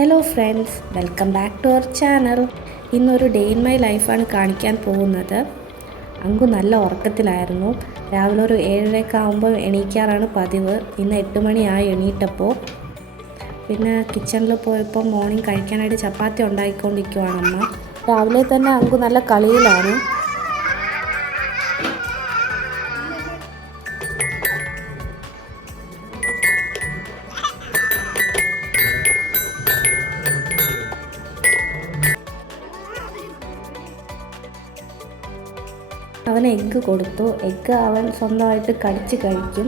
Hello friends, welcome back to our channel. ഇന്നൊരു day in my ലൈഫാണ് കാണിക്കാൻ പോകുന്നത്. അങ്കു നല്ല ഉറക്കത്തിലായിരുന്നു. രാവിലെ ഒരു 7:30 ആകുമ്പോൾ എണീക്കാറാണ് പതിവ്. ഇന്ന് 8 മണിയായി എണീറ്റപ്പോൾ. പിന്നെ കിച്ചണിൽ പോയപ്പോൾ മോർണിംഗ് കഴിക്കാനായിട്ട് ചപ്പാത്തി ഉണ്ടാക്കിക്കൊണ്ടിരിക്കുവാണ് അമ്മ. രാവിലെ തന്നെ അങ്കു നല്ല കളിയിലാണ്. അവന് എഗ്ഗ് കൊടുത്തു. എഗ്ഗ് അവൻ സ്വന്തമായിട്ട് കടിച്ച് കഴിക്കും.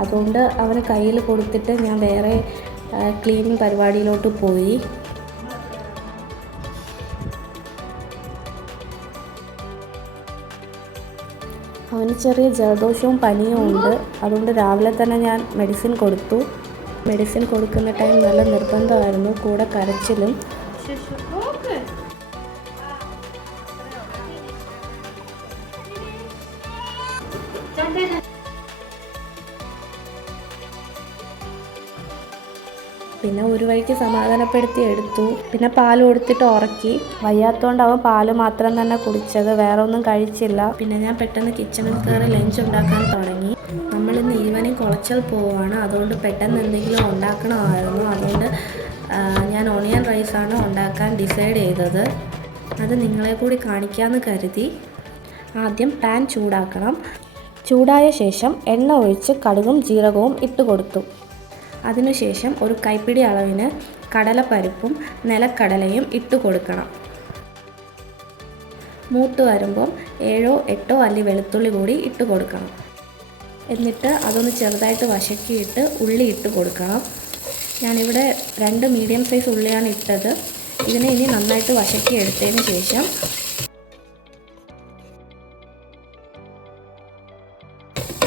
അതുകൊണ്ട് അവന് കയ്യിൽ കൊടുത്തിട്ട് ഞാൻ വേറെ ക്ലീനിങ് പരിപാടിയിലോട്ട് പോയി. അവന് ചെറിയ ജലദോഷവും പനിയും ഉണ്ട്. അതുകൊണ്ട് രാവിലെ തന്നെ ഞാൻ മെഡിസിൻ കൊടുത്തു. മെഡിസിൻ കൊടുക്കുന്ന ടൈം നല്ല നിർബന്ധമായിരുന്നു, കൂടെ കരച്ചിലും. പിന്നെ ഒരു വഴിക്ക് സമാധാനപ്പെടുത്തി എടുത്തു. പിന്നെ പാൽ കൊടുത്തിട്ട് ഉറക്കി. വയ്യാത്തതുകൊണ്ട് അവൻ പാല് മാത്രം തന്നെ കുടിച്ചത്, വേറെ ഒന്നും കഴിച്ചില്ല. പിന്നെ ഞാൻ പെട്ടെന്ന് കിച്ചണിൽ കയറി ലഞ്ച് ഉണ്ടാക്കാൻ തുടങ്ങി. നമ്മളിന്ന് ഈവനിങ് കുളച്ചൽ പോവുകയാണ്. അതുകൊണ്ട് പെട്ടെന്ന് എന്തെങ്കിലും ഉണ്ടാക്കണമായിരുന്നു. അതുകൊണ്ട് ഞാൻ ഓണിയൻ റൈസാണ് ഉണ്ടാക്കാൻ ഡിസൈഡ് ചെയ്തത്. അത് നിങ്ങളെ കൂടി കാണിക്കാമെന്ന് കരുതി. ആദ്യം പാൻ ചൂടാക്കണം. ചൂടായ ശേഷം എണ്ണ ഒഴിച്ച് കടുകും ജീരകവും ഇട്ട് കൊടുത്തു. അതിനുശേഷം ഒരു കൈപ്പിടി അളവിന് കടലപ്പരിപ്പും നിലക്കടലയും ഇട്ട് കൊടുക്കണം. മൂത്ത് വരുമ്പം 7-8 അല്ലി വെളുത്തുള്ളി കൂടി ഇട്ട് കൊടുക്കണം. എന്നിട്ട് അതൊന്ന് ചെറുതായിട്ട് വശക്കിയിട്ട് ഉള്ളി ഇട്ട് കൊടുക്കണം. ഞാനിവിടെ 2 മീഡിയം സൈസ് ഉള്ളിയാണ് ഇട്ടത്. ഇതിനെ ഇനി നന്നായിട്ട് വശക്കി എടുത്തതിന് ശേഷം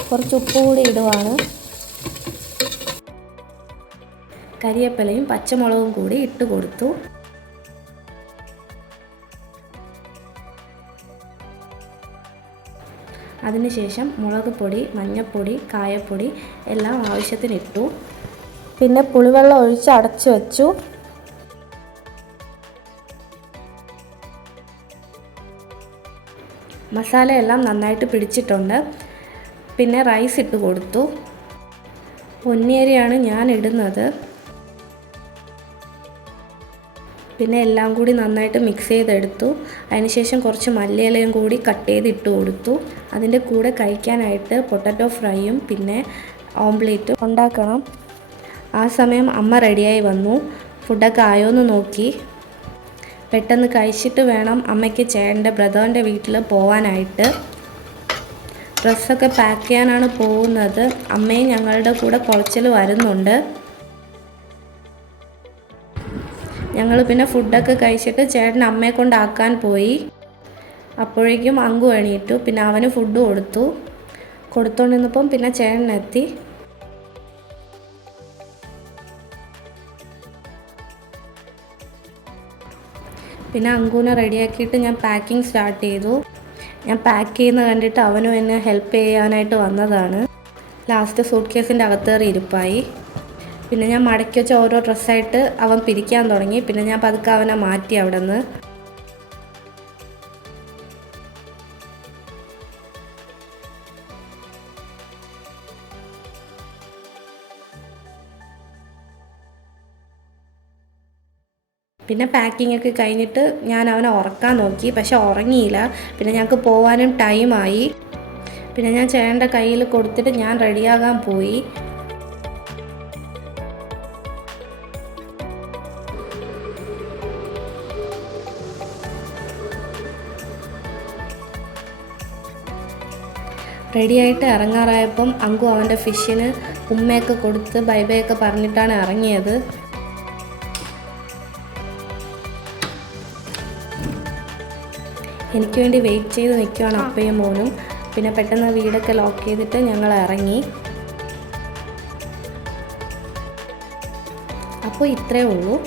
കുറച്ച് ഉപ്പ് കൂടി ഇടുവാണ്. കരിവേപ്പിലയും പച്ചമുളകും കൂടി ഇട്ട് കൊടുത്തു. അതിനുശേഷം മുളക് പൊടി, മഞ്ഞൾപ്പൊടി, കായപ്പൊടി എല്ലാം ആവശ്യത്തിന് ഇട്ടു. പിന്നെ പുളിവെള്ളം ഒഴിച്ച് അടച്ചു വച്ചു. മസാലയെല്ലാം നന്നായിട്ട് പിടിച്ചിട്ടുണ്ട്. പിന്നെ റൈസ് ഇട്ട് കൊടുത്തു. പൊന്നിയരിയാണ് ഞാൻ ഇടുന്നത്. പിന്നെ എല്ലാം കൂടി നന്നായിട്ട് മിക്സ് ചെയ്തെടുത്തു. അതിനുശേഷം കുറച്ച് മല്ലിയിലയും കൂടി കട്ട് ചെയ്ത് ഇട്ട് കൊടുത്തു. അതിൻ്റെ കൂടെ കഴിക്കാനായിട്ട് പൊട്ടറ്റോ ഫ്രൈയും പിന്നെ ഓംപ്ലേറ്റും ഉണ്ടാക്കണം. ആ സമയം അമ്മ റെഡിയായി വന്നു. ഫുഡൊക്കെ ആയോയെന്ന് നോക്കി. പെട്ടെന്ന് കഴിച്ചിട്ട് വേണം അമ്മയ്ക്ക് ചേട്ടൻ്റെ ബ്രദറിൻ്റെ വീട്ടിൽ പോകാനായിട്ട്. ഡ്രസ്സൊക്കെ പാക്ക് ചെയ്യാനാണ് പോകുന്നത്. അമ്മയും ഞങ്ങളുടെ കൂടെ കുളച്ചൽ വരുന്നുണ്ട്. ഞങ്ങൾ പിന്നെ ഫുഡൊക്കെ കഴിച്ചിട്ട് ചേട്ടൻ അമ്മയെ കൊണ്ടാക്കാൻ പോയി. അപ്പോഴേക്കും അങ്കു എണീറ്റു. പിന്നെ അവന് ഫുഡ് കൊടുത്തോണ്ടിരുന്നപ്പം പിന്നെ ചേട്ടനെത്തി. പിന്നെ അങ്കുവിനെ റെഡിയാക്കിയിട്ട് ഞാൻ പാക്കിങ് സ്റ്റാർട്ട് ചെയ്തു. ഞാൻ പാക്ക് ചെയ്യുന്നത് കണ്ടിട്ട് അവനും എന്നെ ഹെൽപ്പ് ചെയ്യാനായിട്ട് വന്നതാണ്. ലാസ്റ്റ് സൂട്ട് കേസിൻ്റെ അകത്തേറി ഇരിപ്പായി. പിന്നെ ഞാൻ മടക്കി വെച്ച ഓരോ ഡ്രസ്സായിട്ട് അവൻ പിരിക്കാൻ തുടങ്ങി. പിന്നെ ഞാൻ പതുക്കെ അവനെ മാറ്റി അവിടെ നിന്ന്. പിന്നെ പാക്കിംഗ് ഒക്കെ കഴിഞ്ഞിട്ട് ഞാൻ അവനെ ഉറക്കാൻ നോക്കി, പക്ഷെ ഉറങ്ങിയില്ല. പിന്നെ ഞങ്ങൾക്ക് പോകാനും ടൈമായി. പിന്നെ ഞാൻ ചേട്ടൻ്റെ കയ്യിൽ കൊടുത്തിട്ട് ഞാൻ റെഡിയാകാൻ പോയി. റെഡിയായിട്ട് ഇറങ്ങാറായപ്പം അങ്കു അവൻ്റെ ഫിഷിന് ഉമ്മയൊക്കെ കൊടുത്ത് ബൈ ബൈ ഒക്കെ പറഞ്ഞിട്ടാണ് ഇറങ്ങിയത്. എനിക്ക് വേണ്ടി വെയിറ്റ് ചെയ്ത് നിൽക്കുവാണ് അപ്പയും മോനും. പിന്നെ പെട്ടെന്ന് വീടൊക്കെ ലോക്ക് ചെയ്തിട്ട് ഞങ്ങൾ ഇറങ്ങി. അപ്പോൾ ഇത്രയേ ഉള്ളൂ.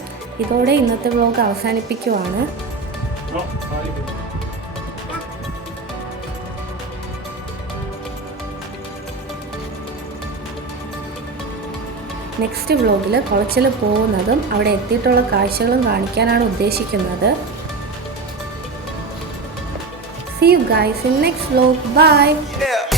ഇതോടെ ഇന്നത്തെ വ്ലോഗ് അവസാനിപ്പിക്കുവാണ്. നെക്സ്റ്റ് വ്ലോഗിൽ കുളച്ചിൽ പോകുന്നതും അവിടെ എത്തിയിട്ടുള്ള കാഴ്ചകളും കാണിക്കാനാണ് ഉദ്ദേശിക്കുന്നത്. See you guys in next vlog. Bye.